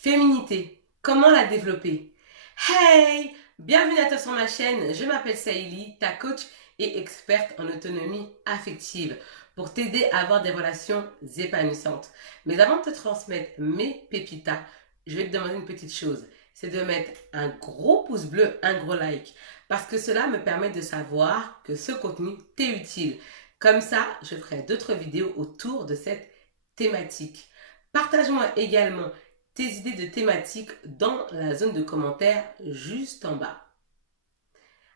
Féminité, comment la développer? Hey! Bienvenue à toi sur ma chaîne, je m'appelle Saïli, ta coach et experte en autonomie affective pour t'aider à avoir des relations épanouissantes. Mais avant de te transmettre mes pépitas, je vais te demander une petite chose, c'est de mettre un gros pouce bleu, un gros like, parce que cela me permet de savoir que ce contenu t'est utile. Comme ça, je ferai d'autres vidéos autour de cette thématique. Partage-moi également tes idées de thématiques dans la zone de commentaires juste en bas.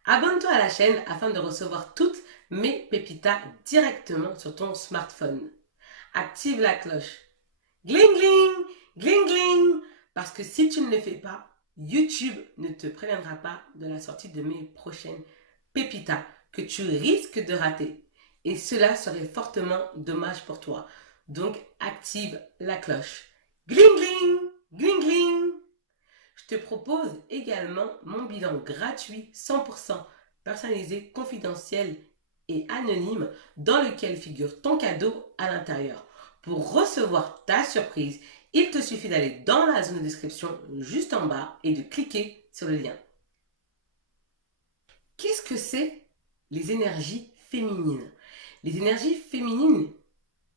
Abonne-toi à la chaîne afin de recevoir toutes mes pépitas directement sur ton smartphone. Active la cloche. Gling gling, gling gling. Parce que si tu ne le fais pas, YouTube ne te préviendra pas de la sortie de mes prochaines pépitas que tu risques de rater. Et cela serait fortement dommage pour toi. Donc active la cloche. Gling gling, gling gling. Je te propose également mon bilan gratuit 100% personnalisé, confidentiel et anonyme dans lequel figure ton cadeau à l'intérieur. Pour recevoir ta surprise, il te suffit d'aller dans la zone de description juste en bas et de cliquer sur le lien. Qu'est-ce que c'est les énergies féminines? Les énergies féminines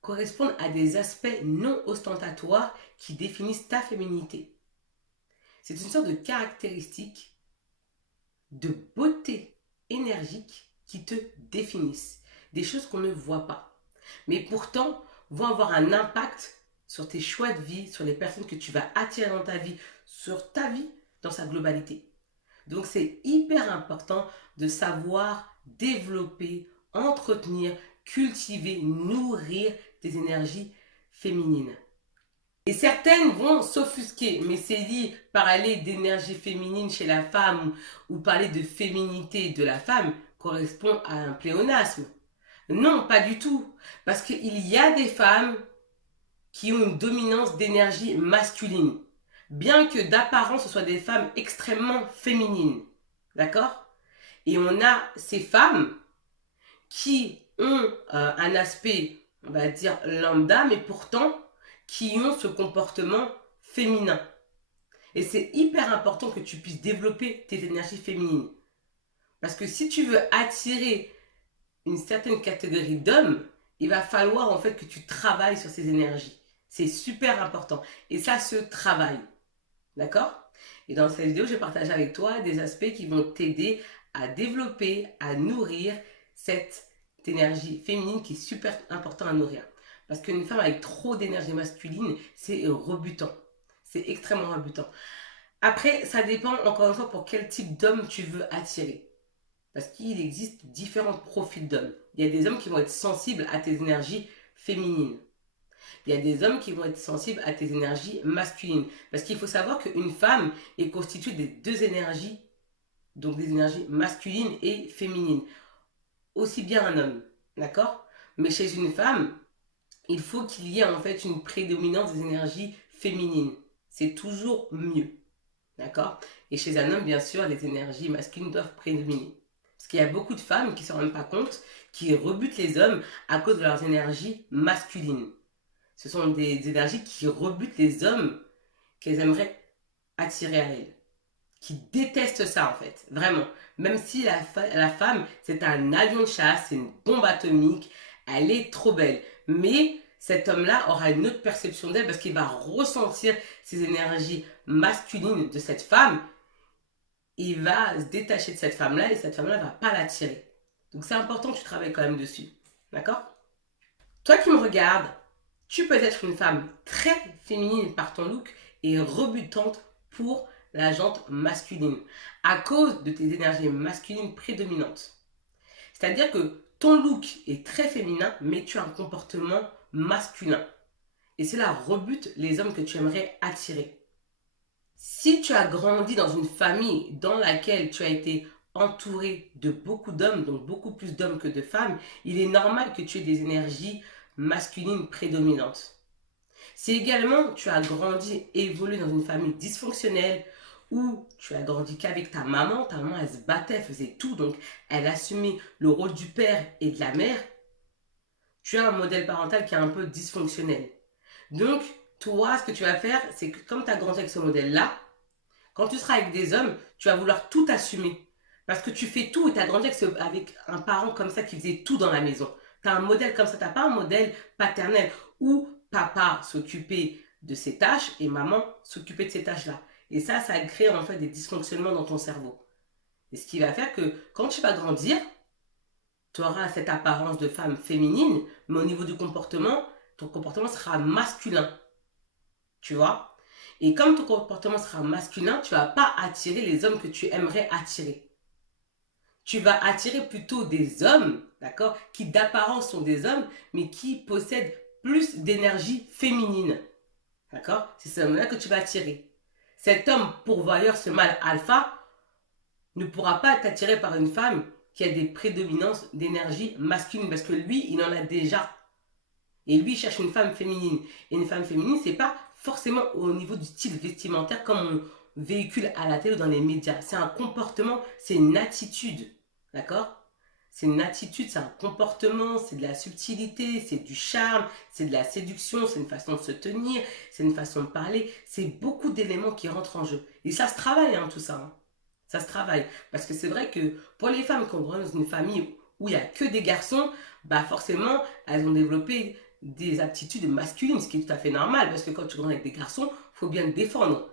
correspondent à des aspects non ostentatoires qui définissent ta féminité. C'est une sorte de caractéristique de beauté énergique qui te définissent. Des choses qu'on ne voit pas. Mais pourtant, vont avoir un impact sur tes choix de vie, sur les personnes que tu vas attirer dans ta vie, sur ta vie dans sa globalité. Donc c'est hyper important de savoir développer, entretenir, cultiver, nourrir tes énergies féminines. Et certaines vont s'offusquer, mais c'est dit, parler d'énergie féminine chez la femme ou parler de féminité de la femme correspond à un pléonasme. Non, pas du tout. Parce qu'il y a des femmes qui ont une dominance d'énergie masculine, bien que d'apparence ce soit des femmes extrêmement féminines. D'accord? Et on a ces femmes qui ont un aspect, on va dire, lambda, mais pourtant qui ont ce comportement féminin. Et c'est hyper important que tu puisses développer tes énergies féminines. Parce que si tu veux attirer une certaine catégorie d'hommes, il va falloir en fait que tu travailles sur ces énergies. C'est super important. Et ça se travaille. D'accord? Et dans cette vidéo, je partage avec toi des aspects qui vont t'aider à développer, à nourrir cette énergie féminine qui est super important à nourrir. Parce qu'une femme avec trop d'énergie masculine, c'est rebutant. C'est extrêmement rebutant. Après, ça dépend encore une fois pour quel type d'homme tu veux attirer. Parce qu'il existe différents profils d'hommes. Il y a des hommes qui vont être sensibles à tes énergies féminines. Il y a des hommes qui vont être sensibles à tes énergies masculines. Parce qu'il faut savoir qu'une femme est constituée des deux énergies, donc des énergies masculines et féminines. Aussi bien un homme, d'accord? Mais chez une femme, il faut qu'il y ait en fait une prédominance des énergies féminines. C'est toujours mieux, d'accord? Et chez un homme, bien sûr, les énergies masculines doivent prédominer. Parce qu'il y a beaucoup de femmes qui ne se rendent pas compte, qui rebutent les hommes à cause de leurs énergies masculines. Ce sont des énergies qui rebutent les hommes qu'elles aimeraient attirer à elles. Qui détestent ça en fait, vraiment. Même si la femme, c'est un avion de chasse, c'est une bombe atomique, elle est trop belle. Mais cet homme-là aura une autre perception d'elle parce qu'il va ressentir ces énergies masculines de cette femme. Il va se détacher de cette femme-là et cette femme-là ne va pas l'attirer. Donc c'est important que tu travailles quand même dessus. D'accord? Toi qui me regardes, tu peux être une femme très féminine par ton look et rebutante pour la jante masculine à cause de tes énergies masculines prédominantes. C'est-à-dire que ton look est très féminin, mais tu as un comportement masculin. Et cela rebute les hommes que tu aimerais attirer. Si tu as grandi dans une famille dans laquelle tu as été entouré de beaucoup d'hommes, donc beaucoup plus d'hommes que de femmes, il est normal que tu aies des énergies masculines prédominantes. Si également tu as grandi et évolué dans une famille dysfonctionnelle où tu as grandi qu'avec ta maman elle se battait, elle faisait tout, donc elle assumait le rôle du père et de la mère, tu as un modèle parental qui est un peu dysfonctionnel. Donc, toi, ce que tu vas faire, c'est que comme tu as grandi avec ce modèle-là, quand tu seras avec des hommes, tu vas vouloir tout assumer. Parce que tu fais tout et tu as grandi avec un parent comme ça qui faisait tout dans la maison. Tu as un modèle comme ça, tu n'as pas un modèle paternel où papa s'occupait de ses tâches et maman s'occupait de ces tâches-là. Et ça crée en fait des dysfonctionnements dans ton cerveau. Et ce qui va faire que quand tu vas grandir, tu auras cette apparence de femme féminine, mais au niveau du comportement, ton comportement sera masculin. Tu vois? Et comme ton comportement sera masculin, tu ne vas pas attirer les hommes que tu aimerais attirer. Tu vas attirer plutôt des hommes, d'accord, qui d'apparence sont des hommes, mais qui possèdent plus d'énergie féminine. D'accord? C'est cet homme-là que tu vas attirer. Cet homme pourvoyeur, ce mâle alpha, ne pourra pas être attiré par une femme qui a des prédominances d'énergie masculine, parce que lui, il en a déjà. Et lui, il cherche une femme féminine. Et une femme féminine, c'est pas forcément au niveau du style vestimentaire comme on véhicule à la télé ou dans les médias. C'est un comportement, c'est une attitude. D'accord? C'est une attitude, c'est un comportement, c'est de la subtilité, c'est du charme, c'est de la séduction, c'est une façon de se tenir, c'est une façon de parler. C'est beaucoup d'éléments qui rentrent en jeu. Et ça se travaille, hein, tout ça. Hein. Ça se travaille. Parce que c'est vrai que pour les femmes qui ont grandi dans une famille où il n'y a que des garçons, bah forcément, elles ont développé des aptitudes masculines, ce qui est tout à fait normal, parce que quand tu grandis avec des garçons, il faut bien te défendre.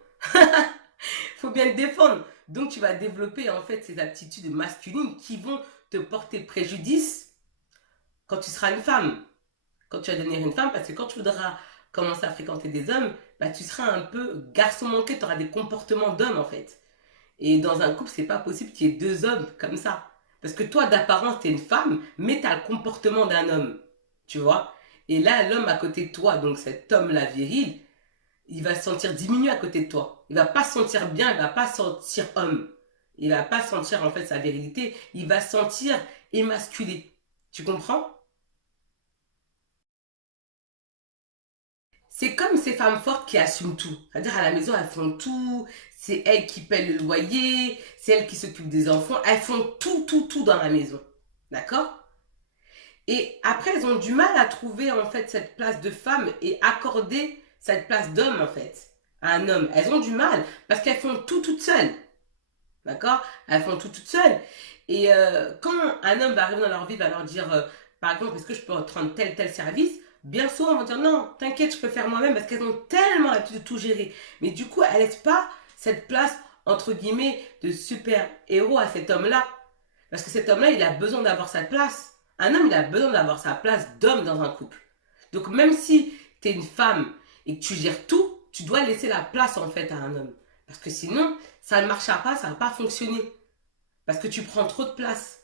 Faut bien te défendre. Donc tu vas développer en fait ces aptitudes masculines qui vont te porter préjudice quand tu seras une femme, quand tu vas devenir une femme, parce que quand tu voudras commencer à fréquenter des hommes, bah, tu seras un peu garçon manqué, tu auras des comportements d'homme en fait. Et dans un couple, c'est pas possible qu'il y ait deux hommes comme ça. Parce que toi, d'apparence, t'es une femme, mais t'as le comportement d'un homme. Tu vois? Et là, l'homme à côté de toi, donc cet homme-là viril, il va se sentir diminué à côté de toi. Il va pas se sentir bien, il va pas se sentir homme. Il va pas sentir en fait sa virilité, il va se sentir émasculé. Tu comprends? C'est comme ces femmes fortes qui assument tout. C'est-à-dire à la maison, elles font tout. C'est elles qui paient le loyer, c'est elles qui s'occupent des enfants. Elles font tout, tout, tout dans la maison. D'accord? Et après, elles ont du mal à trouver en fait cette place de femme et accorder cette place d'homme en fait à un homme. Elles ont du mal parce qu'elles font tout toutes seules. D'accord? Elles font tout toutes seules. Et quand un homme va arriver dans leur vie, va leur dire, par exemple, est-ce que je peux prendre tel service? Bien souvent, on va dire, non, t'inquiète, je peux faire moi-même parce qu'elles ont tellement l'habitude de tout gérer. Mais du coup, elles ne laissent pas cette place, entre guillemets, de super-héros à cet homme-là. Parce que cet homme-là, il a besoin d'avoir sa place. Un homme, il a besoin d'avoir sa place d'homme dans un couple. Donc même si tu es une femme et que tu gères tout, tu dois laisser la place en fait à un homme. Parce que sinon, ça ne marchera pas, ça ne va pas fonctionner. Parce que tu prends trop de place.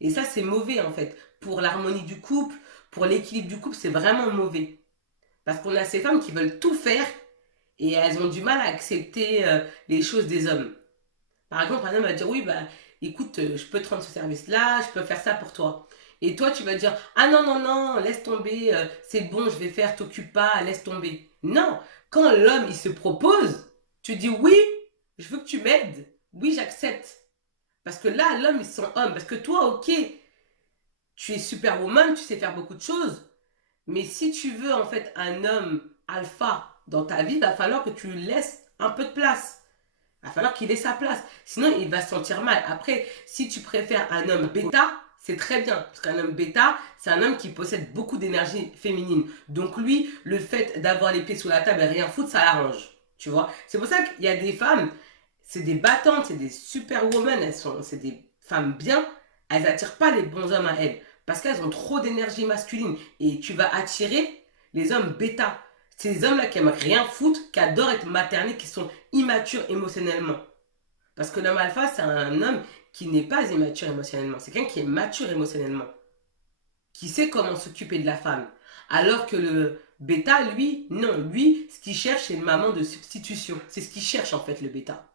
Et ça, c'est mauvais en fait. Pour l'harmonie du couple, pour l'équilibre du couple, c'est vraiment mauvais. Parce qu'on a ces femmes qui veulent tout faire et elles ont du mal à accepter les choses des hommes. Par exemple, un homme va dire, oui, bah, écoute, je peux te rendre ce service-là, je peux faire ça pour toi. Et toi, tu vas dire, ah non, non, non, laisse tomber, c'est bon, je vais faire, t'occupe pas, laisse tomber. Non, quand l'homme, il se propose, tu dis, oui, je veux que tu m'aides. Oui, j'accepte. Parce que là, l'homme, il se sent homme. Parce que toi, ok, tu es superwoman, tu sais faire beaucoup de choses. Mais si tu veux, en fait, un homme alpha dans ta vie, il va falloir que tu lui laisses un peu de place. Il va falloir qu'il ait sa place. Sinon, il va se sentir mal. Après, si tu préfères un homme bêta, c'est très bien. Parce qu'un homme bêta, c'est un homme qui possède beaucoup d'énergie féminine. Donc lui, le fait d'avoir les pieds sous la table et rien foutre, ça l'arrange. Tu vois? C'est pour ça qu'il y a des femmes, c'est des battantes, c'est des superwomen, c'est des femmes bien. Elles n'attirent pas les bons hommes à elles. Parce qu'elles ont trop d'énergie masculine. Et tu vas attirer les hommes bêta. Ces hommes-là qui aiment rien foutre, qui adorent être maternés, qui sont immatures émotionnellement. Parce que l'homme alpha, c'est un homme qui n'est pas immature émotionnellement. C'est quelqu'un qui est mature émotionnellement. Qui sait comment s'occuper de la femme. Alors que le bêta, lui, non. Lui, ce qu'il cherche, c'est une maman de substitution. C'est ce qu'il cherche, en fait, le bêta.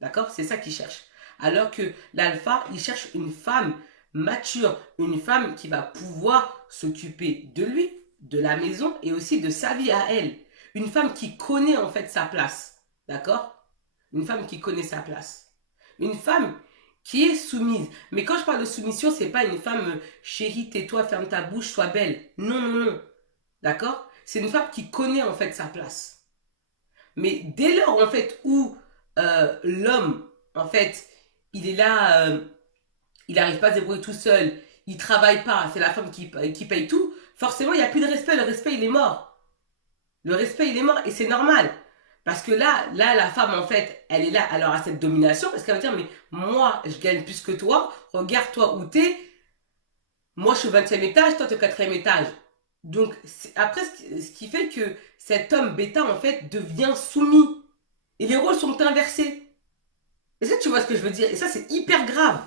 D'accord? C'est ça qu'il cherche. Alors que l'alpha, il cherche une femme mature. Une femme qui va pouvoir s'occuper de lui, de la maison et aussi de sa vie à elle. Une femme qui connaît, en fait, sa place. D'accord? Une femme qui connaît sa place. Une femme qui est soumise. Mais quand je parle de soumission, c'est pas une femme chérie, tais-toi, ferme ta bouche, sois belle. Non, non, non. D'accord? c'est une femme qui connaît en fait sa place. Mais dès lors en fait où l'homme en fait il est là, il n'arrive pas à se débrouiller tout seul, il travaille pas, c'est la femme qui paye tout, forcément il n'y a plus de respect, le respect il est mort. Le respect il est mort et c'est normal. Parce que là, la femme, en fait, elle est là, elle aura cette domination, parce qu'elle va dire, mais moi, je gagne plus que toi, regarde-toi où t'es, moi, je suis au 20e étage, toi, tu es au 4e étage. Donc, après, ce qui fait que cet homme bêta, en fait, devient soumis. Et les rôles sont inversés. Et ça, tu vois ce que je veux dire? Et ça, c'est hyper grave.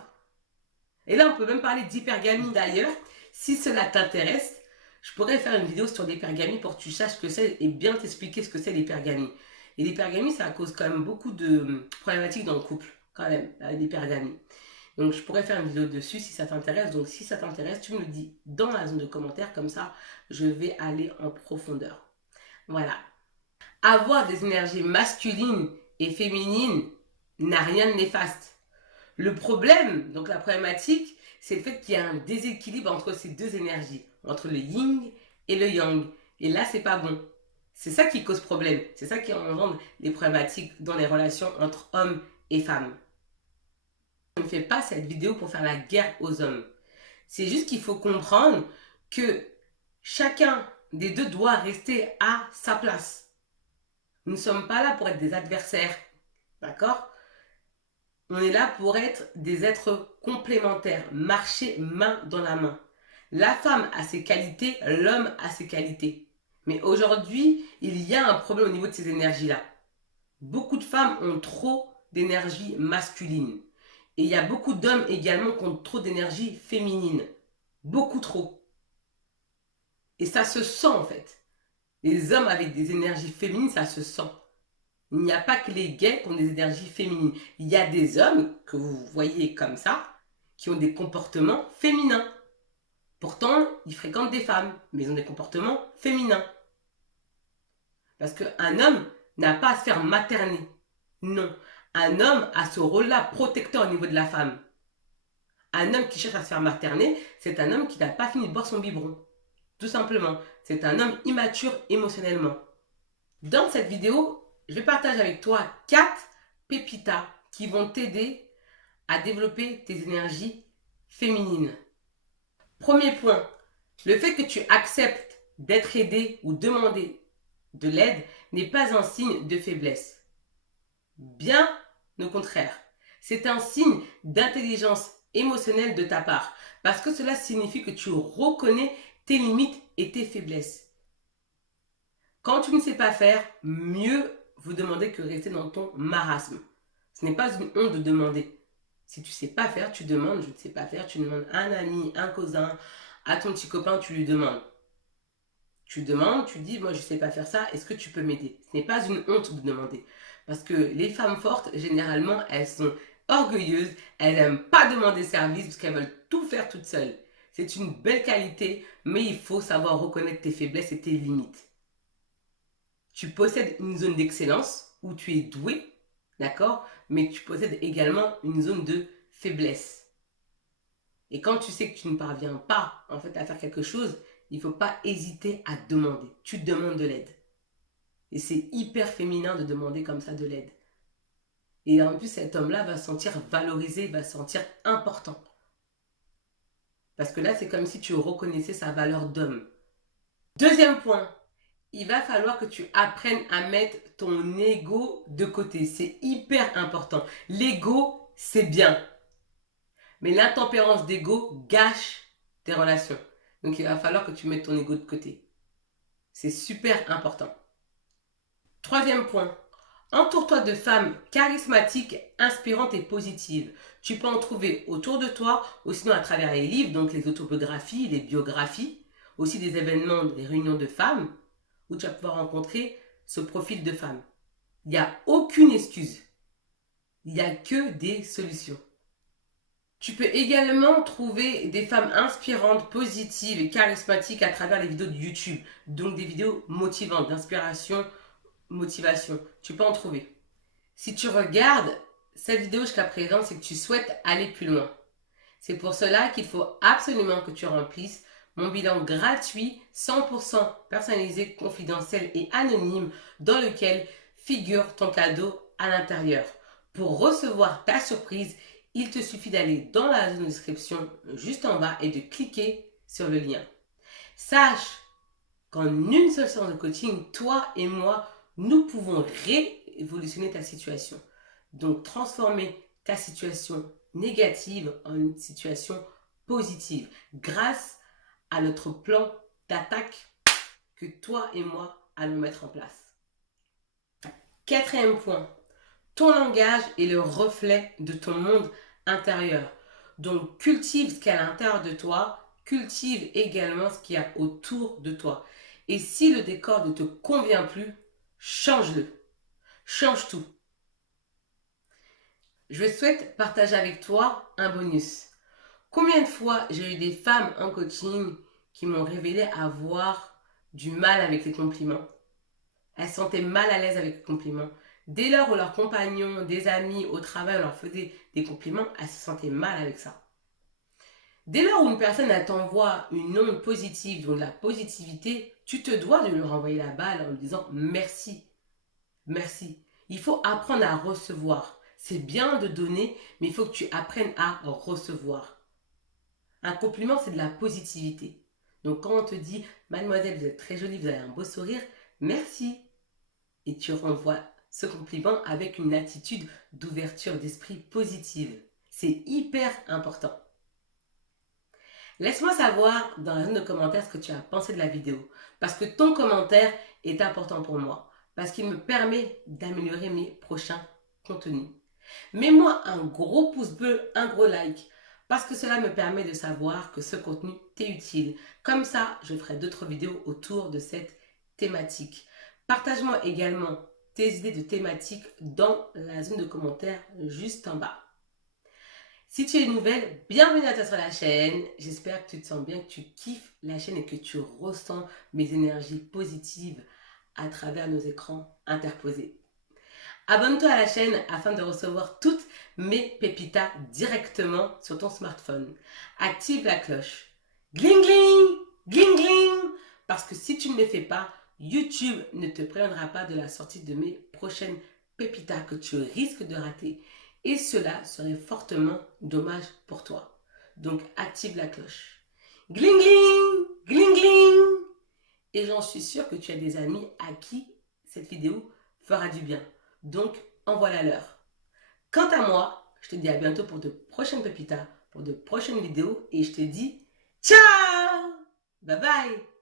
Et là, on peut même parler d'hypergamie d'ailleurs. Si cela t'intéresse, je pourrais faire une vidéo sur l'hypergamie pour que tu saches ce que c'est et bien t'expliquer ce que c'est l'hypergamie. Et l'hypergamie, ça cause quand même beaucoup de problématiques dans le couple, quand même, l'hypergamie. Donc, je pourrais faire une vidéo dessus si ça t'intéresse. Donc, si ça t'intéresse, tu me le dis dans la zone de commentaires. Comme ça, je vais aller en profondeur. Voilà. Avoir des énergies masculines et féminines n'a rien de néfaste. Le problème, donc la problématique, c'est le fait qu'il y a un déséquilibre entre ces deux énergies, entre le yin et le yang. Et là, c'est pas bon. C'est ça qui cause problème. C'est ça qui engendre les problématiques dans les relations entre hommes et femmes. Je ne fais pas cette vidéo pour faire la guerre aux hommes. C'est juste qu'il faut comprendre que chacun des deux doit rester à sa place. Nous ne sommes pas là pour être des adversaires. D'accord ? On est là pour être des êtres complémentaires, marcher main dans la main. La femme a ses qualités, l'homme a ses qualités. Mais aujourd'hui, il y a un problème au niveau de ces énergies-là. Beaucoup de femmes ont trop d'énergie masculine. Et il y a beaucoup d'hommes également qui ont trop d'énergie féminine. Beaucoup trop. Et ça se sent en fait. Les hommes avec des énergies féminines, ça se sent. Il n'y a pas que les gays qui ont des énergies féminines. Il y a des hommes que vous voyez comme ça, qui ont des comportements féminins. Pourtant, ils fréquentent des femmes, mais ils ont des comportements féminins. Parce qu'un homme n'a pas à se faire materner. Non. Un homme a ce rôle-là protecteur au niveau de la femme. Un homme qui cherche à se faire materner, c'est un homme qui n'a pas fini de boire son biberon. Tout simplement. C'est un homme immature émotionnellement. Dans cette vidéo, je vais partager avec toi 4 pépitas qui vont t'aider à développer tes énergies féminines. Premier point, le fait que tu acceptes d'être aidé ou demander de l'aide n'est pas un signe de faiblesse. Bien au contraire, c'est un signe d'intelligence émotionnelle de ta part parce que cela signifie que tu reconnais tes limites et tes faiblesses. Quand tu ne sais pas faire, mieux vous demander que rester dans ton marasme. Ce n'est pas une honte de demander. Si tu ne sais pas faire, tu demandes, je ne sais pas faire, tu demandes à un ami, un cousin, à ton petit copain, tu lui demandes. Tu demandes, tu dis, moi je ne sais pas faire ça, est-ce que tu peux m'aider? Ce n'est pas une honte de demander. Parce que les femmes fortes, généralement, elles sont orgueilleuses, elles n'aiment pas demander service parce qu'elles veulent tout faire toutes seules. C'est une belle qualité, mais il faut savoir reconnaître tes faiblesses et tes limites. Tu possèdes une zone d'excellence où tu es doué, d'accord? Mais tu possèdes également une zone de faiblesse. Et quand tu sais que tu ne parviens pas en fait à faire quelque chose, il ne faut pas hésiter à demander. Tu demandes de l'aide. Et c'est hyper féminin de demander comme ça de l'aide. Et en plus, cet homme-là va se sentir valorisé, va se sentir important. Parce que là, c'est comme si tu reconnaissais sa valeur d'homme. Deuxième point, il va falloir que tu apprennes à mettre ton ego de côté. C'est hyper important. L'ego, c'est bien. Mais l'intempérance d'ego gâche tes relations. Donc, il va falloir que tu mettes ton ego de côté. C'est super important. Troisième point. Entoure-toi de femmes charismatiques, inspirantes et positives. Tu peux en trouver autour de toi, ou sinon à travers les livres, donc les autobiographies, les biographies, aussi des événements, des réunions de femmes, où tu vas pouvoir rencontrer ce profil de femme. Il n'y a aucune excuse. Il n'y a que des solutions. Tu peux également trouver des femmes inspirantes, positives et charismatiques à travers les vidéos de YouTube. Donc des vidéos motivantes, d'inspiration, motivation. Tu peux en trouver. Si tu regardes cette vidéo jusqu'à présent, c'est que tu souhaites aller plus loin. C'est pour cela qu'il faut absolument que tu remplisses mon bilan gratuit, 100% personnalisé, confidentiel et anonyme dans lequel figure ton cadeau à l'intérieur. Pour recevoir ta surprise, il te suffit d'aller dans la zone de description juste en bas et de cliquer sur le lien. Sache qu'en une seule séance de coaching, toi et moi, nous pouvons révolutionner ta situation. Donc, transformer ta situation négative en une situation positive grâce à notre plan d'attaque que toi et moi allons mettre en place. Quatrième point, ton langage est le reflet de ton monde intérieur. Donc, cultive ce qu'il y a à l'intérieur de toi, cultive également ce qu'il y a autour de toi. Et si le décor ne te convient plus, change-le. Change tout. Je souhaite partager avec toi un bonus. Combien de fois j'ai eu des femmes en coaching qui m'ont révélé avoir du mal avec les compliments. Elles se sentaient mal à l'aise avec les compliments. Dès lors où leurs compagnons, des amis au travail leur faisaient des compliments, elles se sentaient mal avec ça. Dès lors où une personne t'envoie une onde positive, donc de la positivité, tu te dois de lui renvoyer la balle en lui disant merci. Merci. Il faut apprendre à recevoir. C'est bien de donner, mais il faut que tu apprennes à recevoir. Un compliment, c'est de la positivité. Donc quand on te dit « Mademoiselle, vous êtes très jolie, vous avez un beau sourire », merci. Et tu renvoies ce compliment avec une attitude d'ouverture d'esprit positive. C'est hyper important. Laisse-moi savoir dans la zone de commentaires ce que tu as pensé de la vidéo. Parce que ton commentaire est important pour moi. Parce qu'il me permet d'améliorer mes prochains contenus. Mets-moi un gros pouce bleu, un gros like. Parce que cela me permet de savoir que ce contenu t'est utile. Comme ça, je ferai d'autres vidéos autour de cette thématique. Partage-moi également tes idées de thématiques dans la zone de commentaires juste en bas. Si tu es nouvelle, bienvenue à toi sur la chaîne. J'espère que tu te sens bien, que tu kiffes la chaîne et que tu ressens mes énergies positives à travers nos écrans interposés. Abonne-toi à la chaîne afin de recevoir toutes mes pépitas directement sur ton smartphone. Active la cloche. Gling gling, gling gling. Parce que si tu ne le fais pas, YouTube ne te préviendra pas de la sortie de mes prochaines pépitas que tu risques de rater. Et cela serait fortement dommage pour toi. Donc active la cloche. Gling gling, gling gling. Et j'en suis sûre que tu as des amis à qui cette vidéo fera du bien. Donc, envoie-la leur. Quant à moi, je te dis à bientôt pour de prochaines pépitas, pour de prochaines vidéos et je te dis ciao! Bye bye!